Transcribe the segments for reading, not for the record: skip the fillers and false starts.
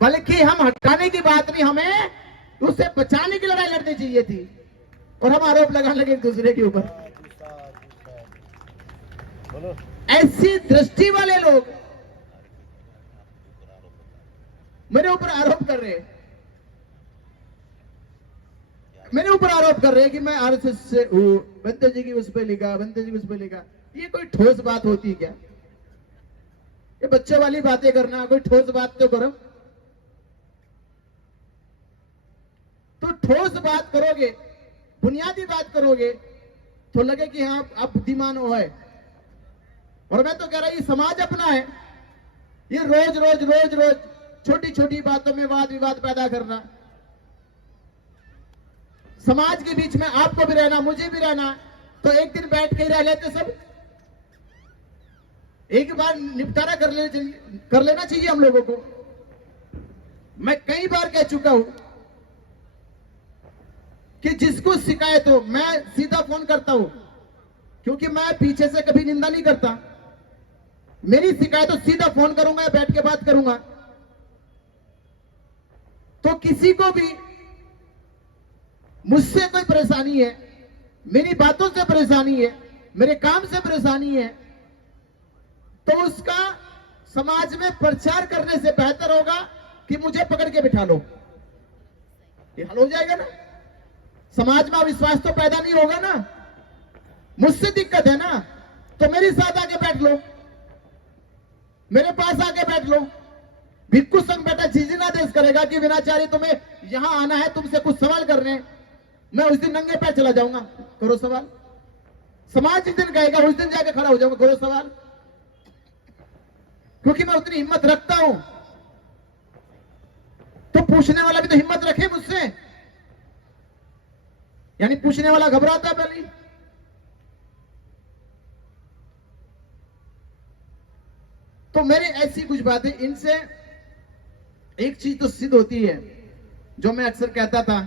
बल्कि हम हटाने की बात नहीं, हमें उससे बचाने की लड़ाई लड़नी चाहिए थी। और हम आरोप लगाने लगे एक दूसरे के ऊपर। ऐसी दृष्टि वाले लोग मेरे ऊपर आरोप कर रहे हैं, मेरे ऊपर आरोप कर रहे हैं कि मैं आरएसएस से हूं, बंते जी की उस पर लिखा, बंते जी की उस पर लिखा। ये कोई ठोस बात होती क्या? ये बच्चे वाली बातें करना, कोई ठोस बात तो करो। तो ठोस बात करोगे, बुनियादी बात करोगे तो लगे कि हाँ आप बुद्धिमान हो है। और मैं तो कह रहा ये समाज अपना है। ये रोज रोज रोज रोज छोटी छोटी बातों में वाद विवाद पैदा करना, समाज के बीच में आपको भी रहना, मुझे भी रहना, तो एक दिन बैठ के रह लेते सब। एक बार निपटारा कर लेना चाहिए हम लोगों को। मैं कई बार कह चुका हूं कि जिसको शिकायत हो मैं सीधा फोन करता हूं, क्योंकि मैं पीछे से कभी निंदा नहीं करता। मेरी शिकायत हो सीधा फोन करूंगा या बैठ के बात करूंगा। तो किसी को भी मुझसे कोई परेशानी है, मेरी बातों से परेशानी है, मेरे काम से परेशानी है, तो उसका समाज में प्रचार करने से बेहतर होगा कि मुझे पकड़ के बिठा लो। ये हल हो जाएगा ना। समाज में अविश्वास तो पैदा नहीं होगा ना। मुझसे दिक्कत है ना, तो मेरे साथ आके बैठ लो, मेरे पास आके बैठ लो। भिक्खु संघ बेटा जिजिनादेश करेगा कि विनाचारी तुम्हें यहां आना है, तुमसे कुछ सवाल करने, मैं उस दिन नंगे पैर चला जाऊंगा, करो सवाल। समाज जिस दिन कहेगा उस दिन जाके खड़ा हो जाऊंगा, करो सवाल। क्योंकि मैं उतनी हिम्मत रखता हूं। तो पूछने वाला भी तो हिम्मत रखे मुझसे, यानी पूछने वाला घबराता पहले। तो मेरे ऐसी कुछ बातें, इनसे एक चीज तो सिद्ध होती है जो मैं अक्सर कहता था,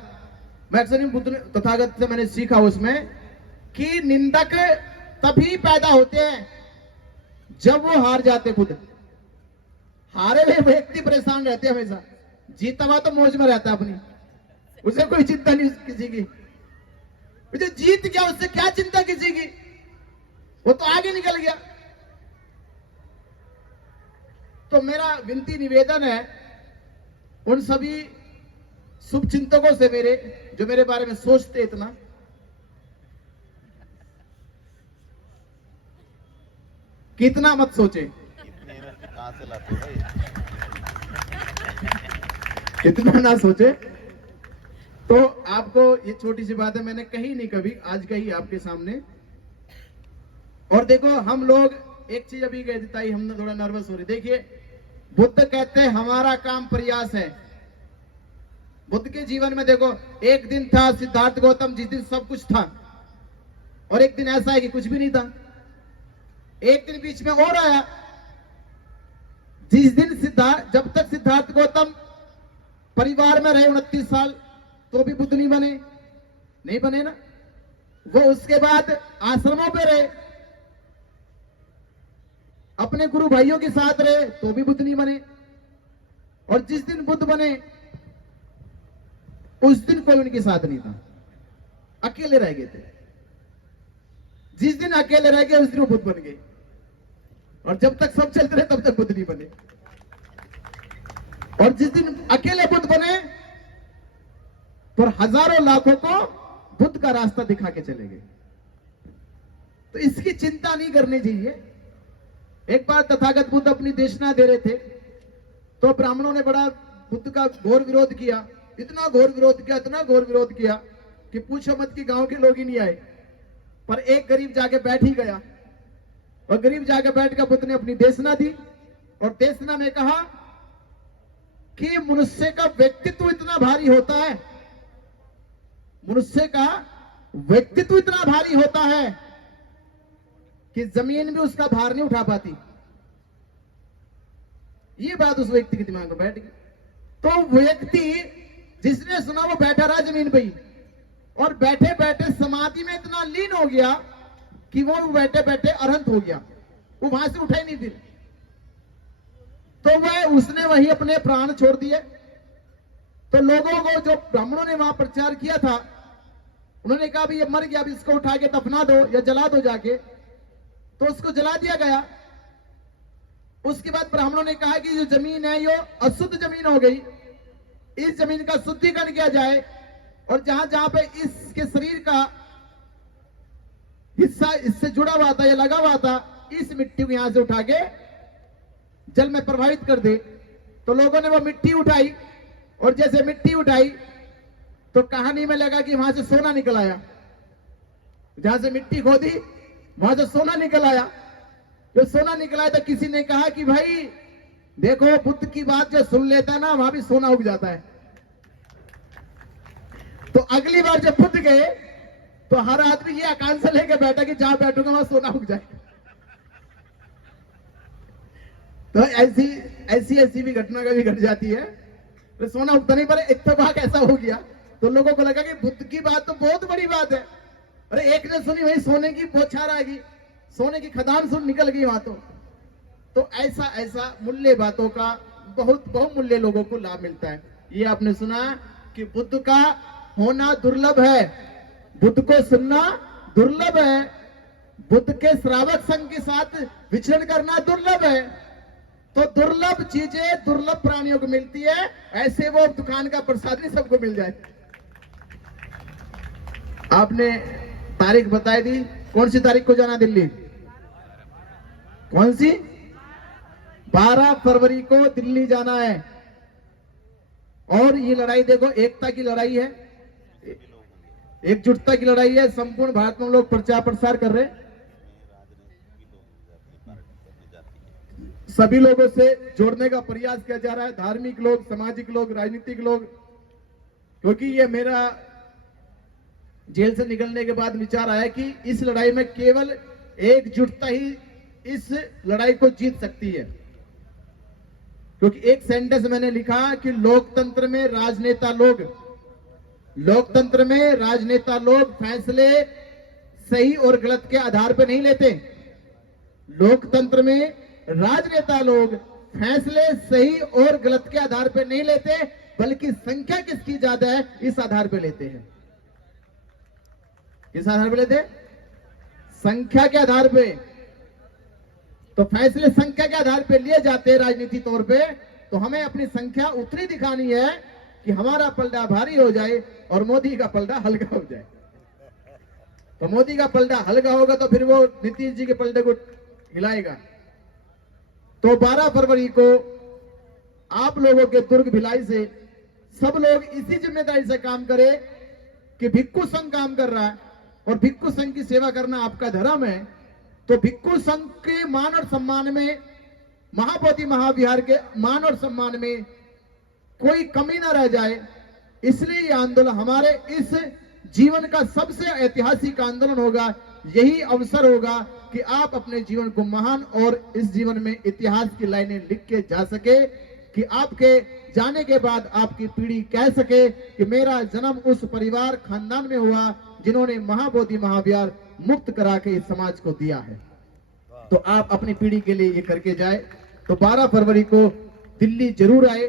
मैं अक्सर बुद्ध तथागत से मैंने सीखा उसमें, कि निंदक तभी पैदा होते हैं जब वो हार जाते खुद। हारे हुए व्यक्ति परेशान रहते हैं हमेशा, जीता हुआ तो मौज में रहता है अपनी, उसे कोई चिंता नहीं किसी की। जो जीत गया उससे क्या चिंता किसी की, वो तो आगे निकल गया। तो मेरा विनती निवेदन है उन सभी शुभ चिंतकों से, मेरे जो मेरे बारे में सोचते इतना, कितना मत सोचे, इतना ना सोचे। तो आपको ये छोटी सी बात है, मैंने कही नहीं कभी, आज कही आपके सामने। और देखो हम लोग एक चीज अभी कह देता ही, हमने थोड़ा नर्वस हो रहे। देखिए बुद्ध कहते हैं हमारा काम प्रयास है। बुद्ध के जीवन में देखो, एक दिन था सिद्धार्थ गौतम जिस दिन सब कुछ था, और एक दिन ऐसा है कि कुछ भी नहीं था। एक दिन बीच में और आया जिस दिन जब तक सिद्धार्थ गौतम परिवार में रहे 29 साल, तो भी बुद्ध नहीं बने, नहीं बने ना। वो उसके बाद आश्रमों पे रहे, अपने गुरु भाइयों के साथ रहे, तो भी बुद्ध नहीं बने। और जिस दिन बुद्ध बने उस दिन कोई उनके साथ नहीं था, अकेले रह गए थे। जिस दिन अकेले रह गए उस दिन वो बुद्ध बन गए, और जब तक सब चलते रहे तब तक बुद्ध नहीं बने। और जिस दिन अकेले बुद्ध बने तो हजारों लाखों को बुद्ध का रास्ता दिखा के चले गए। तो इसकी चिंता नहीं करनी चाहिए। एक बार तथागत बुद्ध अपनी देशना दे रहे थे, तो ब्राह्मणों ने बड़ा बुद्ध का घोर विरोध किया, इतना घोर विरोध किया, इतना घोर विरोध किया कि पूछो मत कि गांव के लोग ही नहीं आए। पर एक गरीब जाके बैठ ही गया, और गरीब जाके बैठ कर बुद्ध ने अपनी देशना दी, और देशना में कहा कि मनुष्य का व्यक्तित्व इतना भारी होता है, मनुष्य का व्यक्तित्व इतना भारी होता है कि जमीन भी उसका भार नहीं उठा पाती। ये बात उस व्यक्ति के दिमाग में बैठ गई। तो व्यक्ति जिसने सुना वो बैठा रहा जमीन पे ही, और बैठे बैठे समाधि में इतना लीन हो गया कि वो बैठे बैठे अरहंत हो गया, वो वहां से उठा ही नहीं। फिर तो वह उसने वही अपने प्राण छोड़ दिए। तो लोगों को, जो ब्राह्मणों ने वहां प्रचार किया था, उन्होंने कहा भी ये मर गया, अब इसको उठा के दफना दो या जला दो जाके। तो उसको जला दिया गया। उसके बाद ब्राह्मणों ने कहा कि जो जमीन है ये अशुद्ध जमीन हो गई, इस जमीन का शुद्धिकरण किया जाए, और जहां जहां पे इसके शरीर का हिस्सा इससे जुड़ा हुआ था या लगा हुआ था, इस मिट्टी को यहां से उठा के जल में प्रवाहित कर दे। तो लोगों ने वो मिट्टी उठाई, और जैसे मिट्टी उठाई तो कहानी में लगा कि वहां से सोना निकल आया। जहां से मिट्टी खोदी वहां से सोना निकल आया। जो सोना निकल आया तो किसी ने कहा कि भाई देखो, बुद्ध की बात जो सुन लेता है ना, वहां भी सोना उग जाता है। तो अगली बार जब बुद्ध गए तो हर आदमी ये आकांक्षा लेके बैठा कि जहां बैठूंगा वहां सोना उग जाए। तो ऐसी ऐसी ऐसी भी घटना कभी घट जाती है। तो सोना उगता नहीं, पर इत्तेफाक ऐसा हो गया तो लोगों को लगा कि बुद्ध की बात तो बहुत बड़ी बात है। अरे एक ने सुनी वही सोने की बौछार आएगी, सोने की खदान सुन निकल गई वहां। तो ऐसा ऐसा मूल्य बातों का बहुत बहुमूल्य लोगों को लाभ मिलता है। ये आपने सुना कि बुद्ध का होना दुर्लभ है, बुद्ध को सुनना दुर्लभ है, बुद्ध के श्रावक संघ के साथ विचरण करना दुर्लभ है। तो दुर्लभ चीजें दुर्लभ प्राणियों को मिलती है, ऐसे वो दुकान का प्रसाद नहीं सबको मिल जाए। आपने तारीख बताई दी, कौन सी तारीख को जाना दिल्ली? कौन सी? 12 फरवरी को दिल्ली जाना है। और ये लड़ाई देखो, एकता की लड़ाई है, एकजुटता की लड़ाई है। संपूर्ण भारत में लोग प्रचार प्रसार कर रहे हैं, सभी लोगों से जोड़ने का प्रयास किया जा रहा है, धार्मिक लोग, सामाजिक लोग, राजनीतिक लोग। क्योंकि ये मेरा जेल से निकलने के बाद विचार आया कि इस लड़ाई में केवल एकजुटता ही इस लड़ाई को जीत सकती है। क्योंकि एक सेंटेंस मैंने लिखा कि लोकतंत्र में राजनेता लोग फैसले सही और गलत के आधार पर नहीं लेते। लोकतंत्र में राजनेता लोग फैसले सही और गलत के आधार पर नहीं लेते, बल्कि संख्या किसकी ज्यादा है इस आधार पर लेते हैं। किस आधार पर लेते? संख्या के आधार पे। तो फैसले संख्या के आधार पे लिए जाते हैं राजनीति तौर पे। तो हमें अपनी संख्या उतनी दिखानी है कि हमारा पलड़ा भारी हो जाए और मोदी का पलड़ा हल्का हो जाए। तो मोदी का पलड़ा हल्का होगा तो फिर वो नीतीश जी के पलड़े को हिलाएगा। तो 12 फरवरी को आप लोगों के दुर्ग भिलाई से सब लोग इसी जिम्मेदारी से काम करें कि भिक्खु संघ काम कर रहा है और भिक्खु संघ की सेवा करना आपका धर्म है। तो भिक्खु संघ के मान और सम्मान में, महाबोधि महाविहार के मान और सम्मान में कोई कमी ना रह जाए, इसलिए यह आंदोलन हमारे इस जीवन का सबसे ऐतिहासिक आंदोलन होगा। यही अवसर होगा कि आप अपने जीवन को महान और इस जीवन में इतिहास की लाइनें लिख के जा सके, कि आपके जाने के बाद आपकी पीढ़ी कह सके कि मेरा जन्म उस परिवार खानदान में हुआ जिन्होंने महाबोधि महाविहार मुक्त करा के इस समाज को दिया है। तो आप अपनी पीढ़ी के लिए ये करके जाए। तो 12 फरवरी को दिल्ली जरूर आए।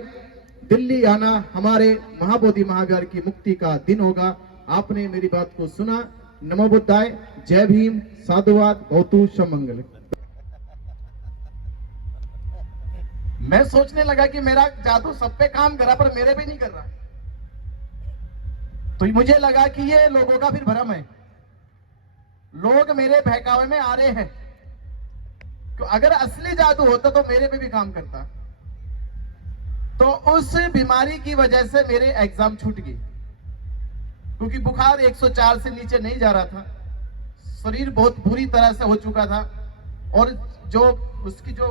दिल्ली आना हमारे महाबोधि महाविहार की मुक्ति का दिन होगा। आपने मेरी बात को सुना। नमो बुद्धाय, जय भीम, साधुवाद, भवतु शमंगल। मैं सोचने लगा कि मेरा जादू सब पे काम करा, पर मेरे पे नहीं कर रहा। तो मुझे लगा कि ये लोगों का फिर भ्रम है, लोग मेरे बहकावे में आ रहे हैं। तो अगर असली जादू होता तो मेरे पे भी काम करता। तो उस बीमारी की वजह से मेरे एग्जाम छूट गए, क्योंकि बुखार 104 से नीचे नहीं जा रहा था, शरीर बहुत बुरी तरह से हो चुका था, और जो उसकी जो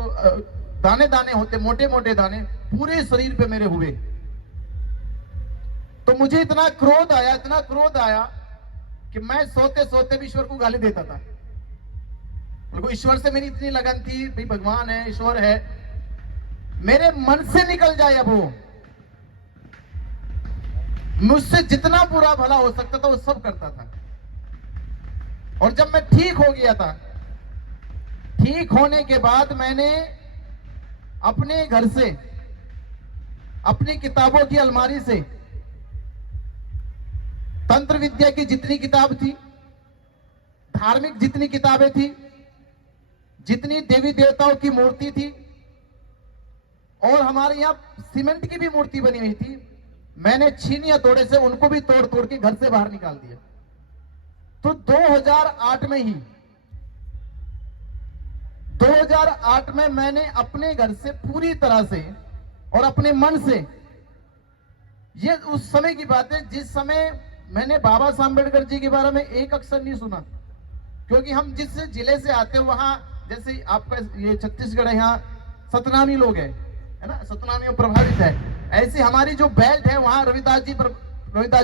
दाने दाने होते, मोटे मोटे दाने पूरे शरीर पे मेरे हुए। तो मुझे इतना क्रोध आया कि मैं सोते सोते भी ईश्वर को गाली देता था। ईश्वर से मेरी इतनी लगन थी, भाई भगवान है, ईश्वर है, मेरे मन से निकल जाए अब वो। मुझसे जितना बुरा भला हो सकता था वो सब करता था। और जब मैं ठीक हो गया था, ठीक होने के बाद मैंने अपने घर से, अपनी किताबों की अलमारी से तंत्र विद्या की जितनी किताब थी, धार्मिक जितनी किताबें थी, जितनी देवी देवताओं की मूर्ति थी, और हमारे यहां सीमेंट की भी मूर्ति बनी हुई थी, मैंने छीन या तोड़े से उनको भी तोड़ तोड़ के घर से बाहर निकाल दिया। तो 2008 में ही 2008 में मैंने अपने घर से पूरी तरह से और अपने मन से, ये उस समय की बात है जिस समय मैंने बाबा साहब अम्बेडकर जी के बारे में एक अक्षर नहीं सुना, क्योंकि हम जिस जिले से आते हैं वहां, जैसे आपका ये छत्तीसगढ़ है, यहाँ सतनामी लोग हैं, है ना, सतनामी में प्रभावित है। ऐसे हमारी जो बेल्ट है वहां रविदास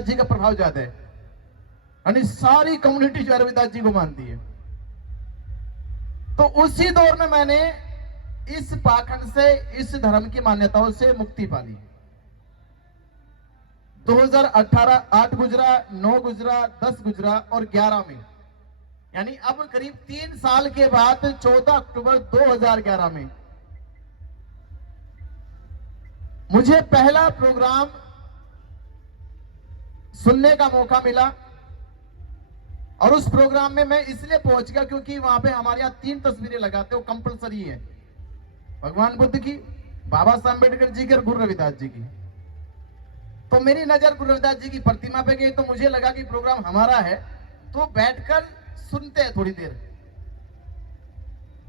जी का प्रभाव ज्यादा है, यानी सारी कम्युनिटी जो है रविदास जी को मानती है। तो उसी दौर में मैंने इस पाखंड से, इस धर्म की मान्यताओं से मुक्ति पाली। 2018 8 गुजरा, 9 गुजरा, 10 गुजरा और 11 में, यानी अब करीब 3 साल के बाद 14 अक्टूबर 2011 में मुझे पहला प्रोग्राम सुनने का मौका मिला। और उस प्रोग्राम में मैं इसलिए पहुंच गया क्योंकि वहां पे हमारे यहां 3 तस्वीरें लगाते हो, कंपलसरी है, भगवान बुद्ध की, बाबा साहब अम्बेडकर जी की और गुरु रविदास जी की। तो मेरी नजर गुरु रविदास जी की प्रतिमा पे गई, तो मुझे लगा कि प्रोग्राम हमारा है तो बैठकर सुनते हैं थोड़ी देर।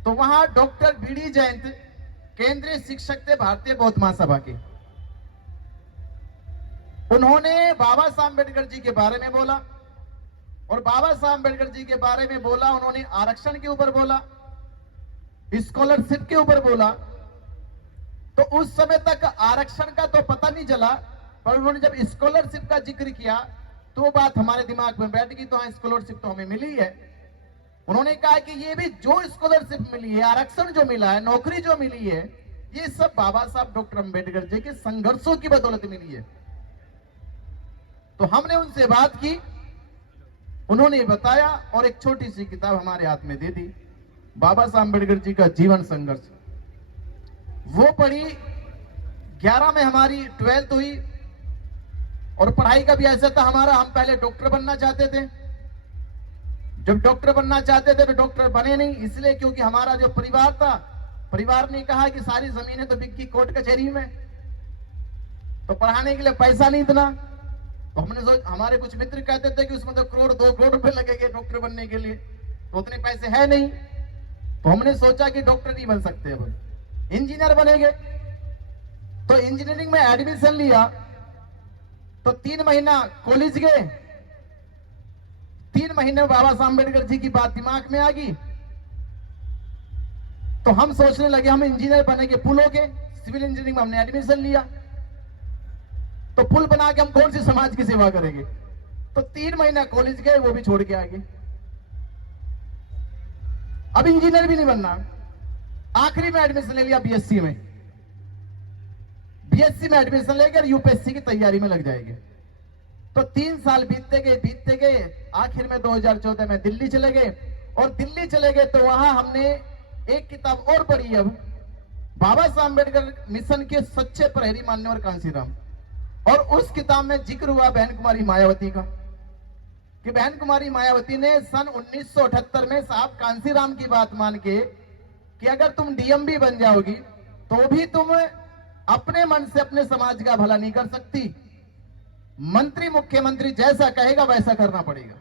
तो वहां डॉक्टर बीडी जयंत, केंद्रीय शिक्षक थे भारतीय बौद्ध महासभा के, उन्होंने बाबा साहब अम्बेडकर जी के बारे में बोला, और बाबा साहब अम्बेडकर जी के बारे में बोला, उन्होंने आरक्षण के ऊपर बोला, स्कॉलरशिप के ऊपर बोला। तो उस समय तक आरक्षण का तो पता नहीं चला, पर उन्होंने जब स्कॉलरशिप का जिक्र किया तो वो बात हमारे दिमाग में बैठ गई। तो हाँ, स्कॉलरशिप तो हमें मिली है। उन्होंने कहा कि ये भी जो स्कॉलरशिप मिली है, आरक्षण जो मिला है, नौकरी जो मिली है, ये सब बाबा साहब डॉक्टर अम्बेडकर जी के संघर्षों की बदौलत मिली है। तो हमने उनसे बात की, उन्होंने बताया और एक छोटी सी किताब हमारे हाथ में दे दी, बाबा साहब अम्बेडकर जी का जीवन संघर्ष। वो पढ़ी। 11 में हमारी 12th हुई, और पढ़ाई का भी ऐसा था हमारा, हम पहले डॉक्टर बनना चाहते थे। जब डॉक्टर बनना चाहते थे तो डॉक्टर बने नहीं, इसलिए क्योंकि हमारा जो परिवार था, परिवार ने कहा कि सारी जमीनें तो बिक गई कोर्ट कचहरी में, तो पढ़ाने के लिए पैसा नहीं इतना। तो हमने हमारे कुछ मित्र कहते थे कि उसमें तो 1 करोड़ 2 करोड़ रुपए लगेंगे डॉक्टर बनने के लिए, तो उतने पैसे है नहीं। तो हमने सोचा कि डॉक्टर नहीं बन सकते, अब इंजीनियर बनेंगे। तो इंजीनियरिंग में एडमिशन लिया, तो 3 महीना कॉलेज गए। 3 महीने में बाबा साहब अम्बेडकर जी की बात दिमाग में आ गई, तो हम सोचने लगे हम इंजीनियर बनेंगे पुलों के। सिविल इंजीनियरिंग में हमने एडमिशन लिया, तो पुल बना के हम कौन सी समाज की सेवा करेंगे। तो 3 महीना कॉलेज गए, वो भी छोड़ के आ गए। अब इंजीनियर भी नहीं बनना, आखिरी में एडमिशन ले लिया बीएससी में। बीएससी में एडमिशन लेकर यूपीएससी की तैयारी में लग जाएंगे। तो 3 साल बीतते गए, आखिर में 2014 में दिल्ली चले गए। और दिल्ली चले गए तो वहां हमने एक किताब और पढ़ी, अब बाबा साहब अम्बेडकर मिशन के सच्चे प्रहरी मान्यवर कांसीराम। और उस किताब में जिक्र हुआ बहन कुमारी मायावती का, कि बहन कुमारी मायावती ने सन 1978 में साहब कांसीराम की बात मान के कि अगर तुम डीएम भी बन जाओगी तो भी तुम अपने मन से अपने समाज का भला नहीं कर सकती, मंत्री मुख्यमंत्री जैसा कहेगा वैसा करना पड़ेगा।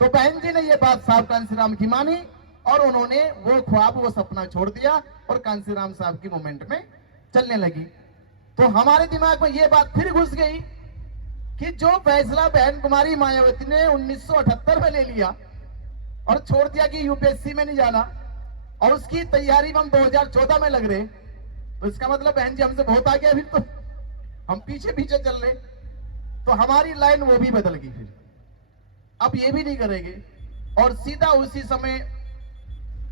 तो बहन जी ने यह बात साहब कांसीराम की मानी, और उन्होंने वो ख्वाब, वो सपना छोड़ दिया और कांसीराम साहब की मूवमेंट में चलने लगी। तो हमारे दिमाग में यह बात फिर घुस गई कि जो फैसला बहन कुमारी मायावती ने 1978 में ले लिया और छोड़ दिया कि यूपीएससी में नहीं जाना, और उसकी तैयारी में हम 2014 में लग रहे, तो इसका मतलब बहन जी हमसे बहुत आगे, अभी तो हम पीछे पीछे चल रहे। तो हमारी लाइन वो भी बदल गई, फिर अब ये भी नहीं करेंगे। और सीधा उसी समय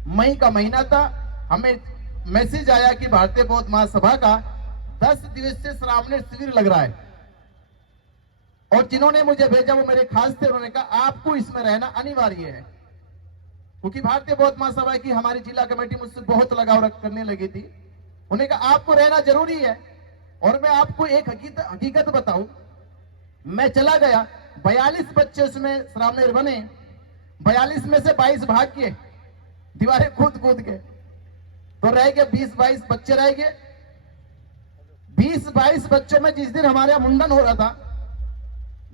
मई का महीना था, हमें मैसेज आया कि भारतीय बौद्ध महासभा का 10 दिवसीय श्रावणी शिविर लग रहा है। और जिन्होंने मुझे भेजा वो मेरे खास थे, उन्होंने कहा आपको इसमें रहना अनिवार्य है, क्योंकि भारतीय बौद्ध महासभा की हमारी जिला कमेटी मुझसे बहुत लगाव करने लगी थी। उन्होंने कहा आपको रहना जरूरी है। और मैं आपको एक हकीकत बताऊं, मैं चला गया, 42 बच्चे उसमें शामिल बने, 42 में से 22 भाग गए दीवारें कूद कूद के, तो रह गए 20-22 बच्चे रह गए। 20-22 बच्चों में जिस दिन हमारे यहाँ मुंडन हो रहा था,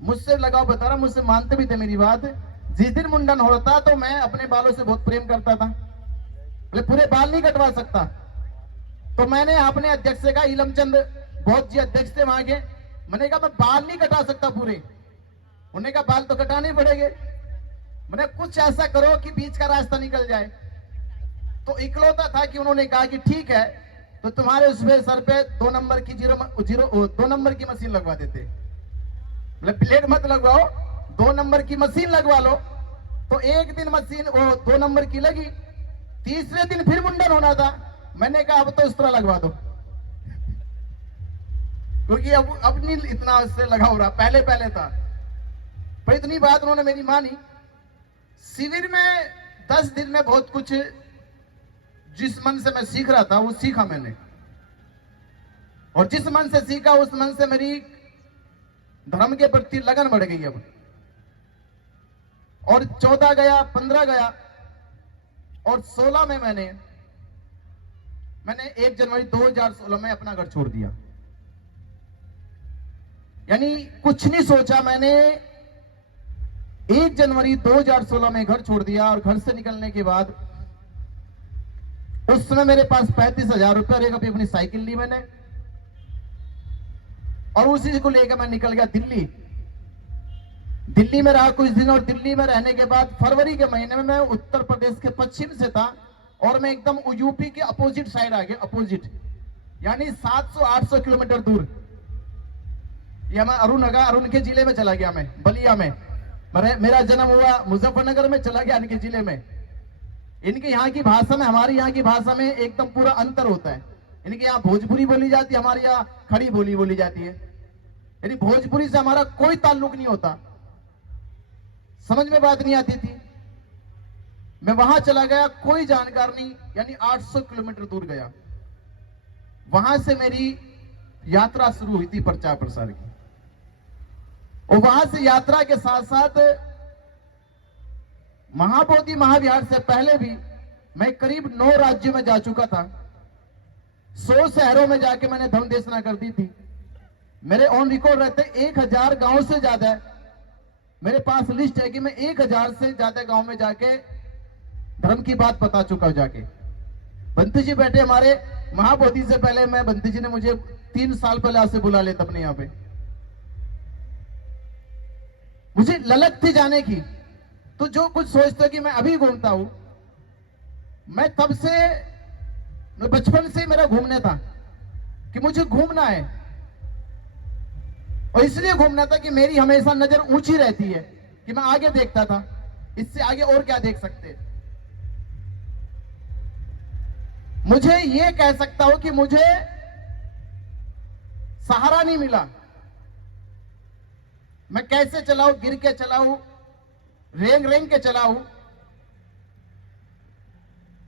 मुझसे लगाओ बता रहा, मुझसे मानते भी थे मेरी बात, जिस दिन मुंडन हो रहा था तो मैं अपने बालों से बहुत प्रेम करता था, बोले पूरे बाल नहीं कटवा सकता, तो मैंने अपने अध्यक्ष से कहा, इलमचंद बहुत जी अध्यक्ष थे वहां के, मैंने कहा मैं बाल नहीं कटा सकता पूरे। उन्होंने कहा बाल तो कटाने पड़ेंगे। मैंने कुछ ऐसा करो कि बीच का रास्ता निकल जाए। तो इकलौता था कि उन्होंने कहा कि ठीक है, तो तुम्हारे उसमें सर पे 2 नंबर की 2 नंबर की मशीन लगवा देते, मतलब ब्लेड मत लगवाओ, 2 नंबर की मशीन लगवा लो। तो एक दिन मशीन वो 2 नंबर की लगी, तीसरे दिन फिर मुंडन होना था, मैंने कहा अब तो उस तरह लगवा दो, क्योंकि अब नहीं इतना उससे लगाव रहा, पहले पहले था। पर इतनी बात उन्होंने मेरी मानी। शिविर में 10 दिन में बहुत कुछ जिस मन से मैं सीख रहा था वो सीखा मैंने, और जिस मन से सीखा उस मन से मेरी धर्म के प्रति लगन बढ़ गई अब। और 14 गया, 15 गया, और 16 में मैंने 1 जनवरी 2016 में अपना घर छोड़ दिया। यानी कुछ नहीं सोचा, मैंने 1 जनवरी 2016 में घर छोड़ दिया। और घर से निकलने के बाद उस समय मेरे पास 35,000 रुपये और एक अपनी साइकिल ली मैंने, और उसी को लेकर मैं निकल गया दिल्ली। दिल्ली में रहा कुछ दिन, और दिल्ली में रहने के बाद फरवरी के महीने में मैं उत्तर प्रदेश के पश्चिम से था, और मैं एकदम यूपी के अपोजिट साइड आ गया, अपोजिट यानी 700-800 किलोमीटर दूर। ये मैं अरुण के जिले में चला गया, मैं बलिया में, मेरा जन्म हुआ मुजफ्फरनगर में, चला गया इनके जिले में। इनके यहाँ की भाषा में हमारी यहाँ की भाषा में एकदम पूरा अंतर होता है। इनके यहाँ भोजपुरी बोली जाती है, हमारे यहाँ खड़ी बोली बोली जाती है। यानी भोजपुरी से हमारा कोई ताल्लुक नहीं होता, समझ में बात नहीं आती थी। मैं वहां चला गया, कोई जानकार नहीं, यानी 800 किलोमीटर दूर गया। वहां से मेरी यात्रा शुरू हुई थी प्रचार प्रसार की, और वहां से यात्रा के साथ साथ महाबोधि महाविहार से पहले भी मैं करीब 9 राज्यों में जा चुका था। 100 शहरों में जाके मैंने धर्म देशना कर दी थी। मेरे ऑन रिकॉर्ड रहते 1000 गांव से ज्यादा, मेरे पास लिस्ट है कि मैं 1000 से ज्यादा गांव में जाके धर्म की बात बता चुका हूं जाके। बंती जी बैठे हमारे, महाबोधि से पहले मैं, बंती जी ने मुझे 3 साल पहले आपसे बुला लेता अपने यहाँ पे। मुझे ललक थी जाने की, तो जो कुछ सोचते कि मैं अभी घूमता हूं, मैं तब से, बचपन से मेरा घूमने था कि मुझे घूमना है, और इसलिए घूमना था कि मेरी हमेशा नजर ऊंची रहती है, कि मैं आगे देखता था, इससे आगे और क्या देख सकते। मुझे यह कह सकता हूं कि मुझे सहारा नहीं मिला। मैं कैसे चलाऊं, गिर के चलाऊं, रेंग रेंग के चलाऊं,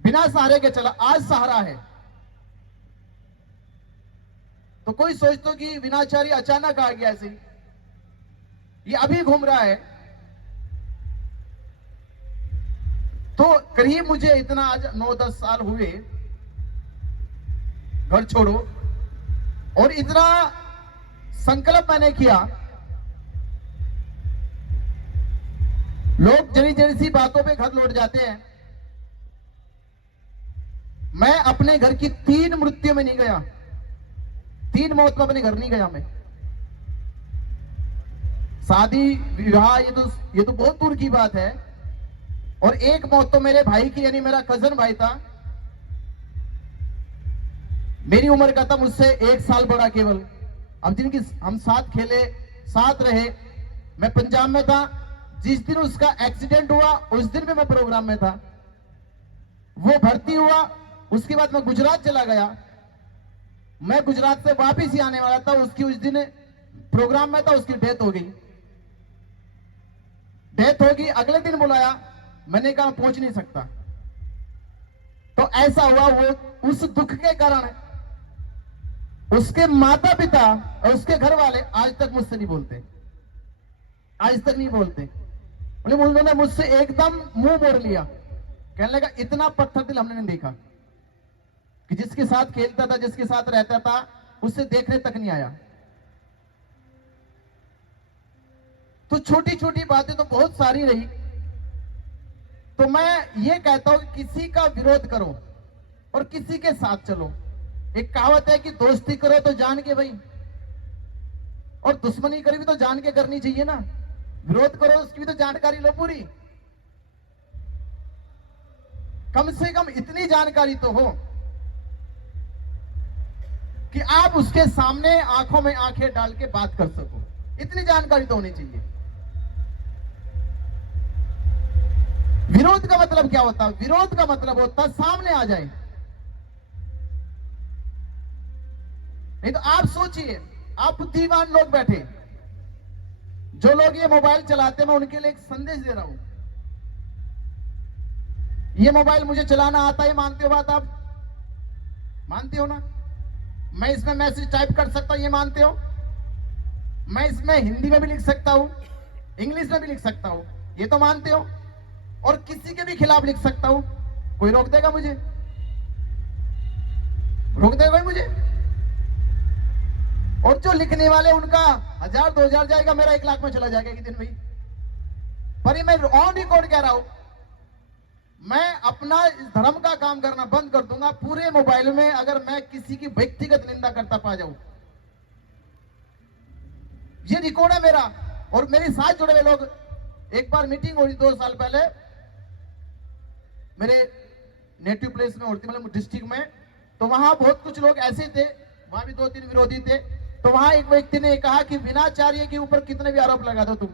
बिना सहारे के चला। आज सहारा है। तो कोई सोचता कि विनाचारी अचानक आ गया ऐसे ही, ये अभी घूम रहा है। तो करीब मुझे इतना आज 9-10 साल हुए घर छोड़ो, और इतना संकल्प मैंने किया। लोग जरी जरी सी बातों पे घर लौट जाते हैं, मैं अपने घर की 3 मृत्यु में नहीं गया, 3 मौत में अपने घर नहीं गया मैं। शादी विवाह ये तो बहुत दूर की बात है। और एक मौत तो मेरे भाई की, यानी मेरा कजन भाई था, मेरी उम्र का था, मुझसे 1 साल बड़ा केवल। अब जिनकी हम साथ खेले, साथ रहे, मैं पंजाब में था, जिस दिन उसका एक्सीडेंट हुआ उस दिन भी मैं प्रोग्राम में था। वो भर्ती हुआ, उसके बाद मैं गुजरात चला गया। मैं गुजरात से वापिस ही आने वाला था, उसकी उस दिन प्रोग्राम में था, उसकी डेथ हो गई। डेथ होगी, अगले दिन बुलाया, मैंने कहा पहुंच नहीं सकता। तो ऐसा हुआ, वो उस दुख के कारण उसके माता पिता और उसके घर वाले आज तक मुझसे नहीं बोलते, आज तक नहीं बोलते। बोले उन्होंने मुझसे एकदम मुंह मोड़ लिया, कहने लगा इतना पत्थर दिल हमने नहीं देखा कि जिसके साथ खेलता था, जिसके साथ रहता था, उससे देखने तक नहीं आया। तो छोटी छोटी बातें तो बहुत सारी रही। तो मैं ये कहता हूं कि किसी का विरोध करो और किसी के साथ चलो। एक कहावत है कि दोस्ती करो तो जान के भाई, और दुश्मनी करी भी तो जान के करनी चाहिए ना। विरोध करो उसकी भी तो जानकारी लो पूरी, कम से कम इतनी जानकारी तो हो कि आप उसके सामने आंखों में आंखें डाल के बात कर सको। इतनी जानकारी तो होनी चाहिए। विरोध का मतलब क्या होता है? विरोध का मतलब होता है सामने आ जाए। नहीं तो आप सोचिए, आप बुद्धिमान लोग बैठे, जो लोग ये मोबाइल चलाते हैं, मैं उनके लिए एक संदेश दे रहा हूं। ये मोबाइल मुझे चलाना आता है, मानते हो बात? आप मानते हो ना? मैं इसमें मैसेज टाइप कर सकता हूं, ये मानते हो? मैं इसमें हिंदी में भी लिख सकता हूं, इंग्लिश में भी लिख सकता हूं, ये तो मानते हो? और किसी के भी खिलाफ लिख सकता हूं, कोई रोक देगा मुझे? रोक देगा मुझे? और जो लिखने वाले उनका 1000 2000 जाएगा, मेरा 1 लाख में चला जाएगा एक दिन भाई। पर ये मैं ऑन रिकॉर्ड कह रहा हूं, मैं अपना इस धर्म का काम करना बंद कर दूंगा पूरे मोबाइल में अगर मैं किसी की व्यक्तिगत निंदा करता पा जाऊं। ये रिकॉर्ड है मेरा। और मेरे साथ जुड़े हुए लोग, एक बार मीटिंग हुई 2 साल पहले मेरे नेटिव प्लेस में, मतलब डिस्ट्रिक्ट में। तो वहां बहुत कुछ लोग ऐसे थे, वहां भी 2-3 विरोधी थे। तो वहां एक व्यक्ति ने कहा कि विनाचार्य के ऊपर कितने भी आरोप लगा दो तुम,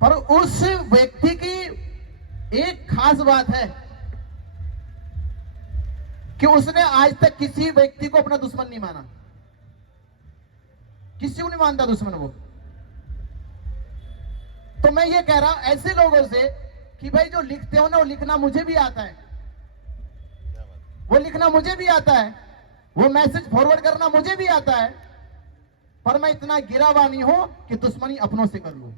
पर उस व्यक्ति की एक खास बात है कि उसने आज तक किसी व्यक्ति को अपना दुश्मन नहीं माना। किसी को नहीं मानता दुश्मन वो। तो मैं ये कह रहा हूं ऐसे लोगों से कि भाई जो लिखते हो ना, वो लिखना मुझे भी आता है, वो लिखना मुझे भी आता है, वो मैसेज फॉरवर्ड करना मुझे भी आता है, पर मैं इतना गिरा हुआ नहीं हूं कि दुश्मनी अपनों से कर लूं।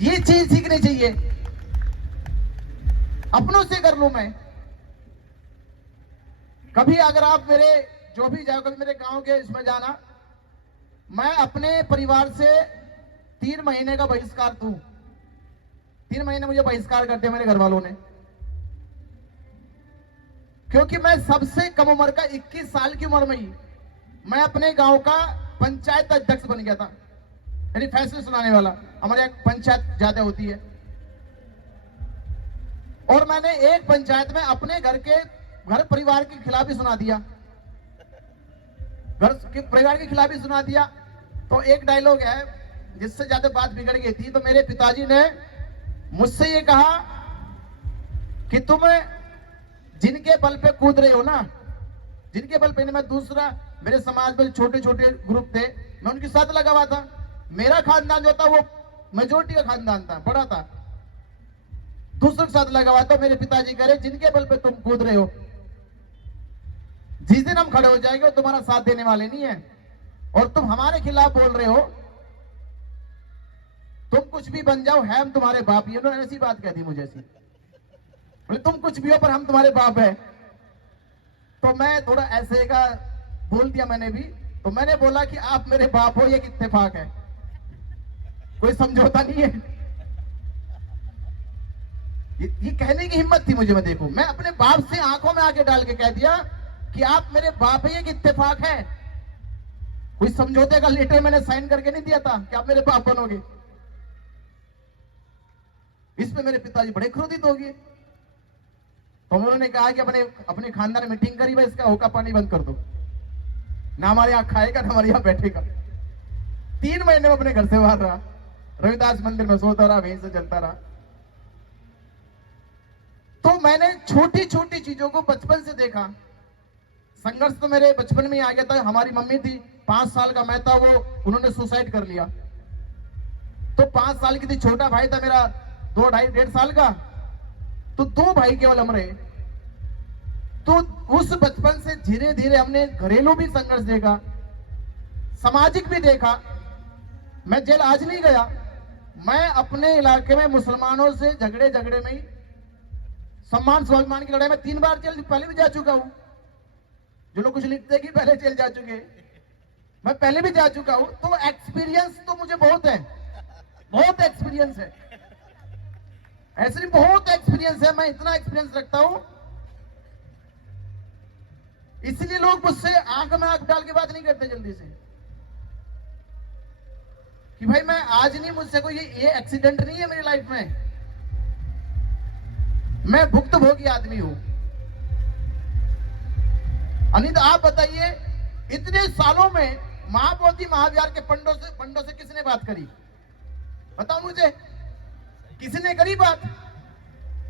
ये चीज सीखनी चाहिए, अपनों से कर लूं मैं। कभी अगर आप मेरे जो भी जाओ, कभी मेरे गांव के इसमें जाना, मैं अपने परिवार से 3 महीने का बहिष्कार दूं। 3 महीने मुझे बहिष्कार करते मेरे घर वालों ने, क्योंकि मैं सबसे कम उम्र का 21 साल की उम्र में ही मैं अपने गांव का पंचायत अध्यक्ष बन गया था, यानी फैसले सुनाने वाला। हमारे यहाँ पंचायत ज्यादा होती है, और मैंने एक पंचायत में अपने घर परिवार के खिलाफ ही सुना दिया, घर के परिवार के खिलाफ ही सुना दिया। तो एक डायलॉग है जिससे ज्यादा बात बिगड़ गई थी। तो मेरे पिताजी ने मुझसे ये कहा कि तुम जिनके बल पे कूद रहे हो ना, जिनके बल पे, मैं दूसरा, मेरे समाज में छोटे छोटे ग्रुप थे, मैं उनके साथ लगा हुआ था। मेरा खानदान जो था वो मेजोरिटी का खानदान था, बड़ा था, दूसरों के साथ लगा हुआ था। मेरे पिताजी कह रहे जिनके बल पे तुम कूद रहे हो, जिस दिन हम खड़े हो जाएंगे वो तुम्हारा साथ देने वाले नहीं है, और तुम हमारे खिलाफ बोल रहे हो, तुम कुछ भी बन जाओ, है हम तुम्हारे बाप। ये उन्होंने ऐसी बात कह दी मुझे, ऐसी बोले तुम कुछ भी हो पर हम तुम्हारे बाप है। तो मैं थोड़ा ऐसे का बोल दिया मैंने भी। तो मैंने बोला कि आप मेरे बाप हो, ये इत्तेफाक है, कोई समझौता नहीं है। ये कहने की हिम्मत थी मुझे। मैं देखो, मैं अपने बाप से आंखों में आके डाल के कह दिया कि आप मेरे बाप है, ये इत्तेफाक है, कोई समझौते का लेटर मैंने साइन करके नहीं दिया था कि आप मेरे बाप बनोगे। इस पे मेरे पिताजी बड़े क्रोधित हो गए। तो उन्होंने कहा कि अपने खानदान मीटिंग करी, भाई इसका होका पानी बंद कर दो, ना हमारे यहाँ खाएगा ना हमारे यहाँ बैठेगा। 3 महीने में अपने घर से बाहर रहा, रविदास मंदिर में सोता रहा, वहीं से चलता रहा। तो मैंने छोटी छोटी चीजों को बचपन से देखा। संघर्ष तो मेरे बचपन में ही आ गया था। हमारी मम्मी थी, 5 साल का मैं था, वो उन्होंने सुसाइड कर लिया। तो 5 साल की थी, छोटा भाई था मेरा 2 ढाई 1.5 साल का। तो 2 भाई केवल हम रहे। तो उस बचपन से धीरे धीरे हमने घरेलू भी संघर्ष देखा, सामाजिक भी देखा। मैं जेल आज नहीं गया, मैं अपने इलाके में मुसलमानों से झगड़े में ही सम्मान स्वाभिमान की लड़ाई में 3 बार जेल पहले भी जा चुका हूं। जो लोग कुछ लिखते हैं कि पहले जेल जा चुके, मैं पहले भी जा चुका हूं। तो एक्सपीरियंस तो मुझे बहुत है, बहुत एक्सपीरियंस है, ऐसे बहुत एक्सपीरियंस है। मैं इतना एक्सपीरियंस रखता हूं, इसलिए लोग मुझसे आंख में आंख डाल के बात नहीं करते जल्दी से कि भाई मैं आज नहीं, मुझसे कोई ये एक्सीडेंट नहीं है मेरी लाइफ में, मैं भुक्तभोगी आदमी हूं। अनित आप बताइए, इतने सालों में महाबोधि महाविहार के पंडों से किसने बात करी? बताओ मुझे, किसने करी बात?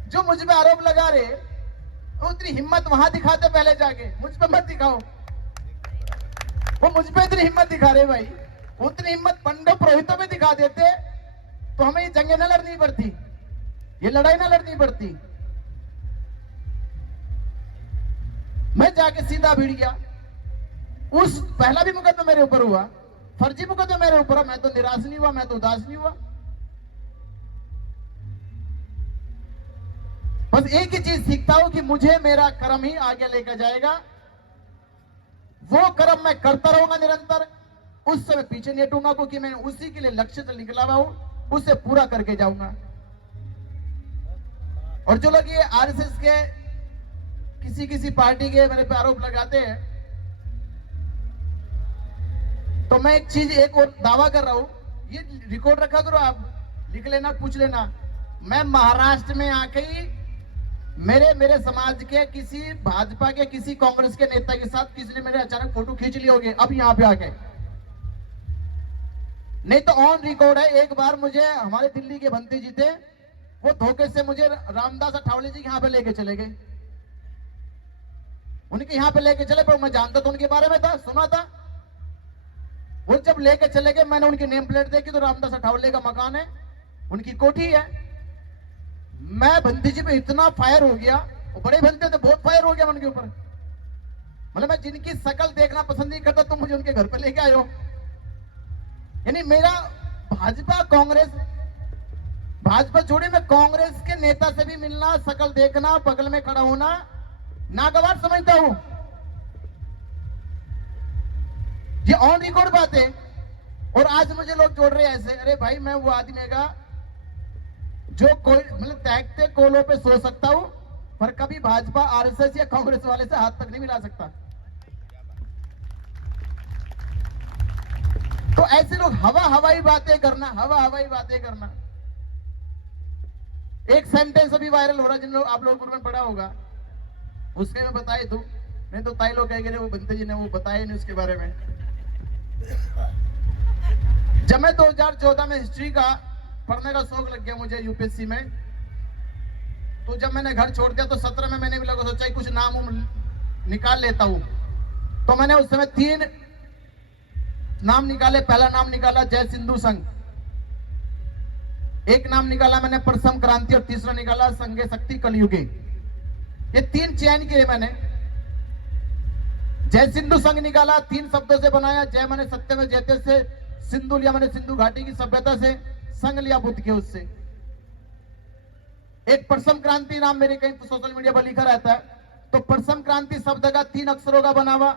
जो मुझ पे आरोप लगा रहे, उतनी हिम्मत वहां दिखाते पहले जाके, मुझ पे मत दिखाओ। वो मुझ पे इतनी हिम्मत दिखा रहे भाई, उतनी हिम्मत पंडों पुरोहितों में दिखा देते तो हमें ये जंगें ना लड़नी पड़ती, ये लड़ाई ना लड़नी पड़ती। मैं जाके सीधा भिड़ गया। उस पहला भी मुकदमा मेरे ऊपर हुआ, फर्जी मुकदमा मेरे ऊपर, मैं तो निराश नहीं हुआ, मैं तो उदास नहीं हुआ। बस एक ही चीज सीखता हूं कि मुझे मेरा कर्म ही आगे लेकर जाएगा, वो कर्म मैं करता रहूंगा निरंतर, उस समय पीछे नहीं हटूंगा, क्योंकि मैं उसी के लिए लक्ष्य से निकला हुआ हूं, उसे पूरा करके जाऊंगा। और जो लोग ये आरएसएस के किसी पार्टी के मेरे पे आरोप लगाते हैं, तो मैं एक और दावा कर रहा हूं, ये रिकॉर्ड रखा करो, आप लिख लेना, पूछ लेना। मैं महाराष्ट्र में आके ही मेरे समाज के किसी भाजपा के किसी कांग्रेस के नेता के साथ किसी ने मेरे अचानक फोटो खींच ली होगी अब यहां पे आके, नहीं तो ऑन रिकॉर्ड है। एक बार मुझे हमारे दिल्ली के बंटी जी थे, वो धोखे से मुझे रामदास अठावले जी यहाँ पे लेके चले गए, उनके यहाँ पे लेके चले, पर मैं जानता था उनके बारे में, था सुना था। वो जब लेके चले गए, मैंने उनकी नेम प्लेट देखी तो रामदास अठावले का मकान है, उनकी कोठी है। मैं बंटी जी पे इतना फायर हो गया, वो बड़े बंदे थे, बहुत फायर हो गया उनके ऊपर। मतलब मैं जिनकी शकल देखना पसंद नहीं करता, तुम मुझे उनके घर पे लेके आए हो। यानी मेरा भाजपा कांग्रेस, भाजपा छोड़े, मैं कांग्रेस के नेता से भी मिलना, शकल देखना, बगल में खड़ा होना नागवार समझता हूं। ये ऑन रिकॉर्ड बात है। और आज मुझे लोग जोड़ रहे हैं ऐसे, अरे भाई मैं वो आदमी का जो कोई मतलब तैगते कोलों पे सो सकता हूं, पर कभी भाजपा आरएसएस या कांग्रेस वाले से हाथ तक नहीं मिला सकता। तो ऐसे लोग हवाई बातें करना, हवाई बातें करना। एक सेंटेंस अभी वायरल हो रहा है, जिन लोग आप लोगों ने पढ़ा होगा, उसके में बताए तू, नहीं तो ताई लोग कहेंगे वो बंते जी ने वो बताया नहीं उसके बारे में। जब मैं 2014 में हिस्ट्री का पढ़ने का शौक लग गया मुझे यूपीएससी में, तो जब मैंने घर छोड़ दिया तो 17 में मैंने भी लगा सोचा कुछ नाम निकाल लेता हूं। तो मैंने उस समय 3 नाम निकाले। पहला नाम निकाला जय सिंधु संघ, एक नाम निकाला मैंने परसम क्रांति, और तीसरा निकाला संघे शक्ति कलयुगे। ये 3 चयन किए मैंने। जय सिंधु संघ निकाला, 3 शब्दों से बनाया। जय मैंने सत्य में जयते से, सिंधु लिया मैंने सिंधु घाटी की सभ्यता से, संघ लिया बुद्ध के उससे। एक परसम क्रांति नाम मेरे कहीं सोशल मीडिया पर लिखा रहता है, तो परसम क्रांति शब्द का 3 अक्षरों का बना हुआ।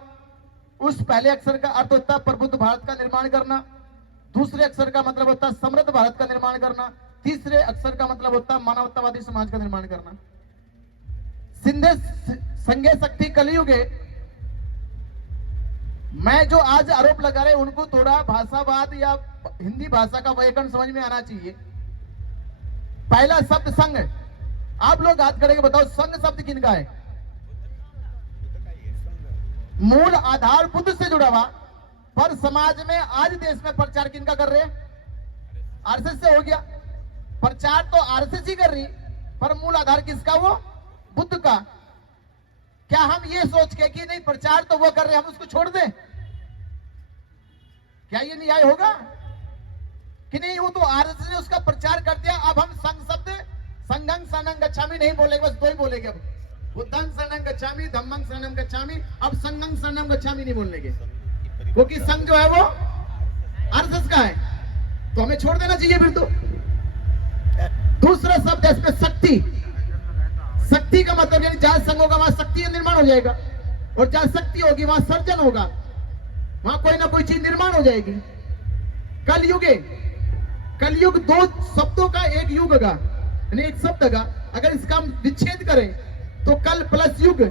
उस पहले अक्षर का अर्थ होता है प्रबुद्ध भारत का निर्माण करना, दूसरे अक्षर का मतलब होता है समृद्ध भारत का निर्माण करना, तीसरे अक्षर का मतलब होता है मानवतावादी समाज का निर्माण करना। सिंधे संघे शक्ति कलयुगे, मैं जो आज आरोप लगा रहे उनको थोड़ा भाषावाद या हिंदी भाषा का व्याकरण समझ में आना चाहिए। पहला शब्द संघ, आप लोग हाथ करके बताओ संघ शब्द किनका है? मूल आधार बुद्ध से जुड़ा हुआ, पर समाज में आज देश में प्रचार किनका कर रहे हैं? आरएसएस से हो गया। प्रचार तो आरएसएस ही कर रही, पर मूल आधार किसका? वो बुद्ध का। क्या हम ये सोच के कि नहीं प्रचार तो वो कर रहे हैं, हम उसको छोड़ दें? क्या ये न्याय होगा कि नहीं? वो तो आरएसएस ने उसका प्रचार कर दिया, अब हम संघ शब्द संघं शरणं गच्छामि नहीं बोलेंगे, बस 2 ही बोलेंगे। अब बुद्धं शरणं गच्छामि, धम्मं शरणं गच्छामि, अब संघं शरणं गच्छामि नहीं बोलने के, क्योंकि संघ जो है वो आरएसएस का है, तो हमें छोड़ देना चाहिए फिर तो। दूसरा शब्द है इसमें शक्ति। शक्ति का मतलब यानी जहां संघ होगा वहां शक्ति का निर्माण हो जाएगा, और जहां शक्ति होगी वहां सर्जन होगा, वहां कोई ना कोई चीज निर्माण हो जाएगी। कलयुग दो शब्दों का एक युग का, यानी एक शब्द का अगर इसका हम विच्छेद करें तो कल प्लस युग।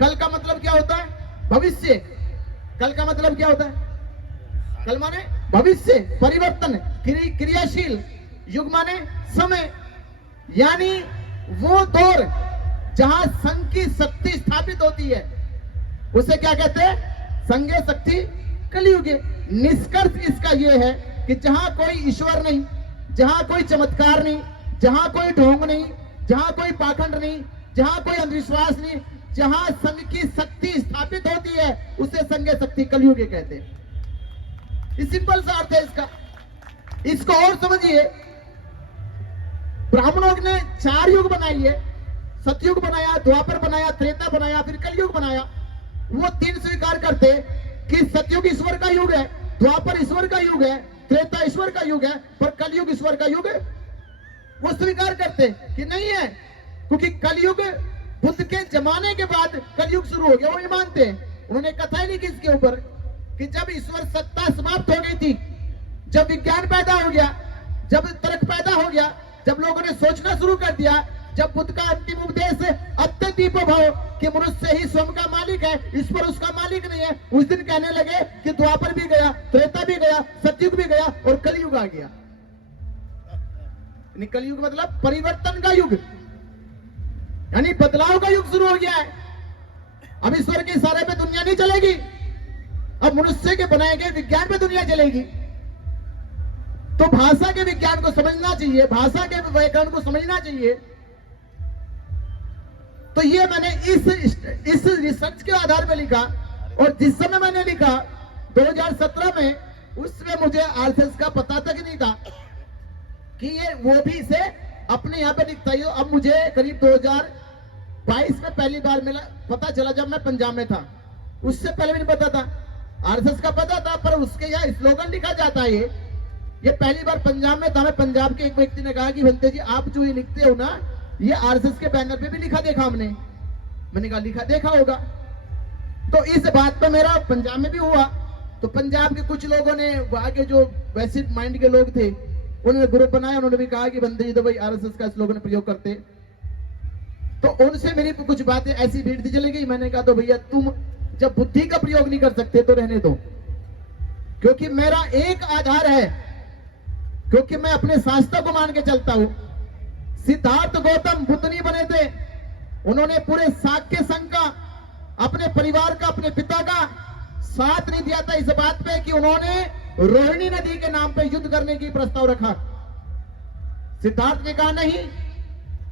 कल का मतलब क्या होता है? भविष्य। कल का मतलब क्या होता है? कल माने भविष्य, परिवर्तन, क्रियाशील। युग माने समय, यानी वो दौर जहां संघ की शक्ति स्थापित होती है उसे क्या कहते हैं? संघे शक्ति कलयुग। निष्कर्ष इसका यह है कि जहां कोई ईश्वर नहीं, जहां कोई चमत्कार नहीं, जहां कोई ढोंग नहीं, जहां कोई पाखंड नहीं, जहां कोई अंधविश्वास नहीं, जहां संघ की शक्ति स्थापित होती है उसे संघे शक्ति कलयुग कहते हैं। इस सिंपल सा अर्थ है इसका। इसको और समझिए, ब्राह्मणों ने 4 युग बनाई है, सतयुग बनाया, द्वापर बनाया, त्रेता बनाया, फिर कलयुग बनाया। वो 3 स्वीकार करते कि सतयुग ईश्वर का युग है, द्वापर ईश्वर का युग है, त्रेता ईश्वर का युग है, पर कलयुग ईश्वर का युग है। वो स्वीकार करते कि नहीं है, क्योंकि कलयुग बुद्ध के जमाने के बाद कलयुग शुरू हो गया, वो ये मानते हैं। उन्होंने कथा ही नहीं की इसके ऊपर कि जब ईश्वर सत्ता समाप्त हो गई थी, जब विज्ञान पैदा हो गया, जब तर्क पैदा हो गया, जब लोगों ने सोचना शुरू कर दिया, जब बुद्ध का अंतिम उपदेश अत्यदीपो भव कि मनुष्य ही स्वयं का मालिक है, ईश्वर उसका मालिक नहीं है, उस दिन कहने लगे कि द्वापर भी गया, त्रेता भी गया, सतयुग भी गया और कलयुग आ गया। कलयुग मतलब परिवर्तन का युग, यानी बदलाव का युग शुरू हो गया है। अब ईश्वर के इशारे पे दुनिया नहीं चलेगी, अब मनुष्य के बनाए गए विज्ञान पे दुनिया चलेगी। तो भाषा के विज्ञान को समझना चाहिए, भाषा के व्याकरण को समझना चाहिए। तो ये मैंने इस रिसर्च के आधार पर लिखा, और जिस समय मैंने लिखा 2017 में, उसमें मुझे आरएसएस का पता तक नहीं था कि ये वो भी इसे अपने यहाँ पे लिखता ही हो। अब मुझे करीब 2022 में पहली बार मिला, पता चला जब मैं पंजाब में था। उससे पहले भी नहीं पता था। आरएसएस का पता था, पर उसके यहाँ स्लोगन लिखा जाता है। ये पहली बार पंजाब में था। मैं पंजाब के एक व्यक्ति ने कहा कि बंते जी आप जो ये लिखते हो ना, ये आरएसएस के बैनर पे भी लिखा देखा हमने। मैंने कहा लिखा देखा होगा। तो इस बात पे मेरा पंजाब में भी हुआ। तो पंजाब के कुछ लोगों ने, वहां के जो वैसे माइंड के लोग थे, उन्होंने ग्रुप बनाया। उन्होंने भी कहा कि बंदे जी तो भाई आरएसएस का स्लोगन प्रयोग करते। तो उनसे मेरी कुछ बातें ऐसी भिड़ती चली गई। मैंने कहा तो भैया तुम जब बुद्धि का प्रयोग नहीं कर सकते तो रहने दो, क्योंकि मेरा एक आधार है, क्योंकि मैं अपने शास्त्र को मान के चलता हूं। सिद्धार्थ गौतम बुद्ध नहीं बने थे। उन्होंने पूरे शाक्य संघ का, अपने परिवार का, अपने पिता का साथ नहीं दिया था इस बात पे कि उन्होंने रोहिणी नदी के नाम पे युद्ध करने की प्रस्ताव रखा। सिद्धार्थ ने कहा नहीं,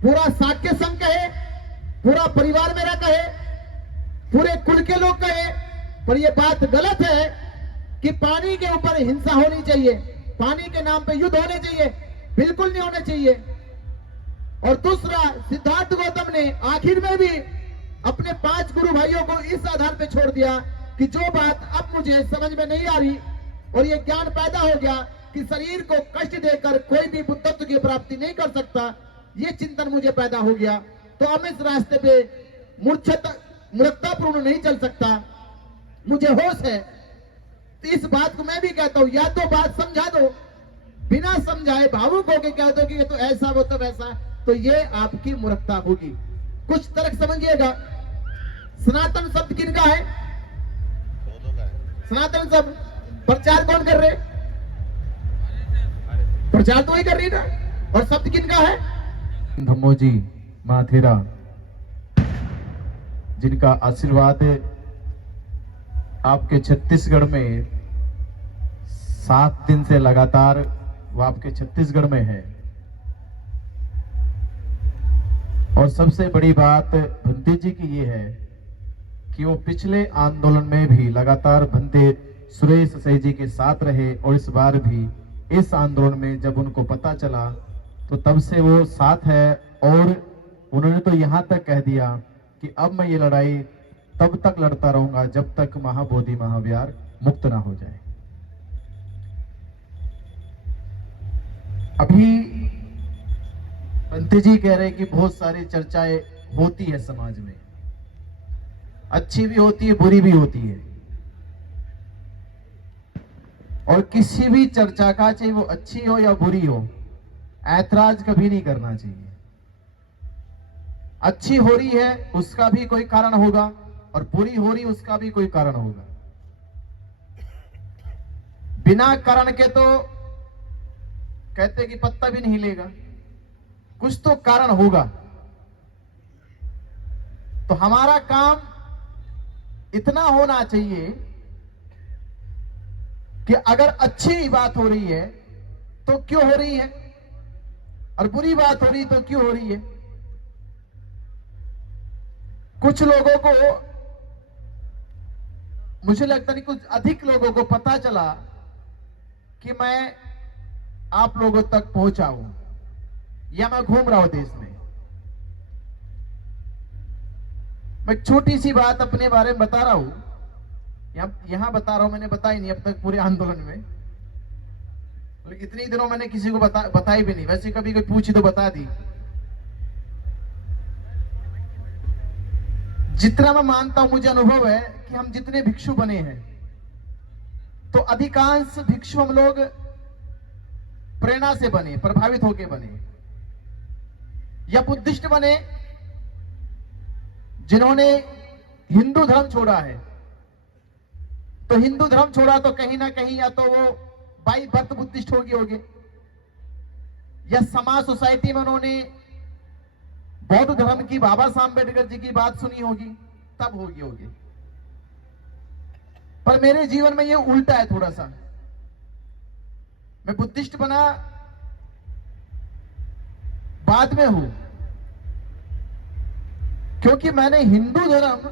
पूरा शाक्य संघ कहे, पूरा परिवार मेरा कहे, पूरे कुल के लोग कहे, पर यह बात गलत है कि पानी के ऊपर हिंसा होनी चाहिए, पानी के नाम पे युद्ध होने चाहिए, बिल्कुल नहीं होने चाहिए। और दूसरा, सिद्धार्थ गौतम ने आखिर में भी अपने 5 गुरु भाइयों को इस आधार पे छोड़ दिया कि जो बात अब मुझे समझ में नहीं आ रही, और ये ज्ञान पैदा हो गया कि शरीर को कष्ट देकर कोई भी बुद्धत्व की प्राप्ति नहीं कर सकता, ये चिंतन मुझे पैदा हो गया। तो अब इस रास्ते पे मूर्खतापूर्ण नहीं चल सकता, मुझे होश है। तो इस बात को मैं भी कहता हूं, या तो बात समझा दो, बिना समझाए भावुक होकर कह दो कि ये तो ऐसा वो तो वैसा, तो ये आपकी मूर्खता होगी। कुछ तर्क समझिएगा। सनातन शब्द किनका है? सनातन शब्द प्रचार कौन कर रहे? प्रचार तो वही कर रही ना। और शब्द किनका है? धम्मोजी माथेरा, जिनका आशीर्वाद आपके छत्तीसगढ़ में 7 दिन से लगातार वो आपके छत्तीसगढ़ में है। और सबसे बड़ी बात भंते जी की ये है कि वो पिछले आंदोलन में भी लगातार भंते सुरेश सही जी के साथ रहे, और इस बार भी इस आंदोलन में जब उनको पता चला तो तब से वो साथ है। और उन्होंने तो यहाँ तक कह दिया कि अब मैं ये लड़ाई तब तक लड़ता रहूंगा जब तक महाबोधि महाविहार मुक्त ना हो जाए। अभी पंत जी कह रहे कि बहुत सारी चर्चाएं होती है समाज में, अच्छी भी होती है बुरी भी होती है, और किसी भी चर्चा का, चाहे वो अच्छी हो या बुरी हो, ऐतराज कभी नहीं करना चाहिए। अच्छी हो रही है उसका भी कोई कारण होगा और बुरी हो रही उसका भी कोई कारण होगा। बिना कारण के तो कहते कि पत्ता भी नहीं लेगा, कुछ तो कारण होगा। तो हमारा काम इतना होना चाहिए कि अगर अच्छी बात हो रही है तो क्यों हो रही है, और बुरी बात हो रही तो क्यों हो रही है। कुछ लोगों को, मुझे लगता नहीं कुछ अधिक लोगों को पता चला कि मैं आप लोगों तक पहुंचा हूं या मैं घूम रहा हूं देश में। मैं एक छोटी सी बात अपने बारे में बता रहा हूं, यहां बता रहा हूं, मैंने बताई नहीं अब तक पूरे आंदोलन में। इतनी दिनों मैंने किसी को बताई भी नहीं, वैसे कभी कोई पूछी तो बता दी। जितना मैं मानता हूं, मुझे अनुभव है कि हम जितने भिक्षु बने हैं तो अधिकांश भिक्षु हम लोग प्रेरणा से बने, प्रभावित होकर बने, या बुद्धिस्ट बने जिन्होंने हिंदू धर्म छोड़ा है। तो हिंदू धर्म छोड़ा तो कहीं ना कहीं या तो वो बाई बर्थ बुद्धिस्ट होगे, या समाज सोसाइटी में उन्होंने बौद्ध धर्म की, बाबा साहब अम्बेडकर जी की बात सुनी होगी, तब होगी। पर मेरे जीवन में ये उल्टा है थोड़ा सा। मैं बुद्धिस्ट बना बाद में हूं, क्योंकि मैंने हिंदू धर्म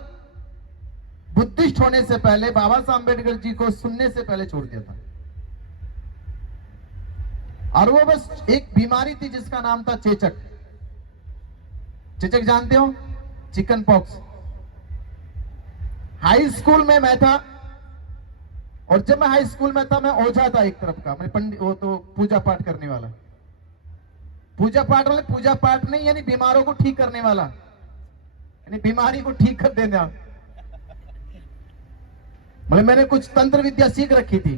बुद्धिस्ट होने से पहले, बाबा साहब अम्बेडकर जी को सुनने से पहले छोड़ दिया था। और वो बस एक बीमारी थी जिसका नाम था चेचक। चेचक जानते हो, चिकन पॉक्स। हाई स्कूल में मैं था, और जब मैं हाई स्कूल में था मैं ओझा था एक तरफ का, मैं पंडित, वो तो पूजा पाठ करने वाला। पूजा पाठ नहीं, यानी बीमारों को ठीक करने वाला, यानी बीमारी को ठीक कर देना। मतलब मैंने कुछ तंत्र विद्या सीख रखी थी।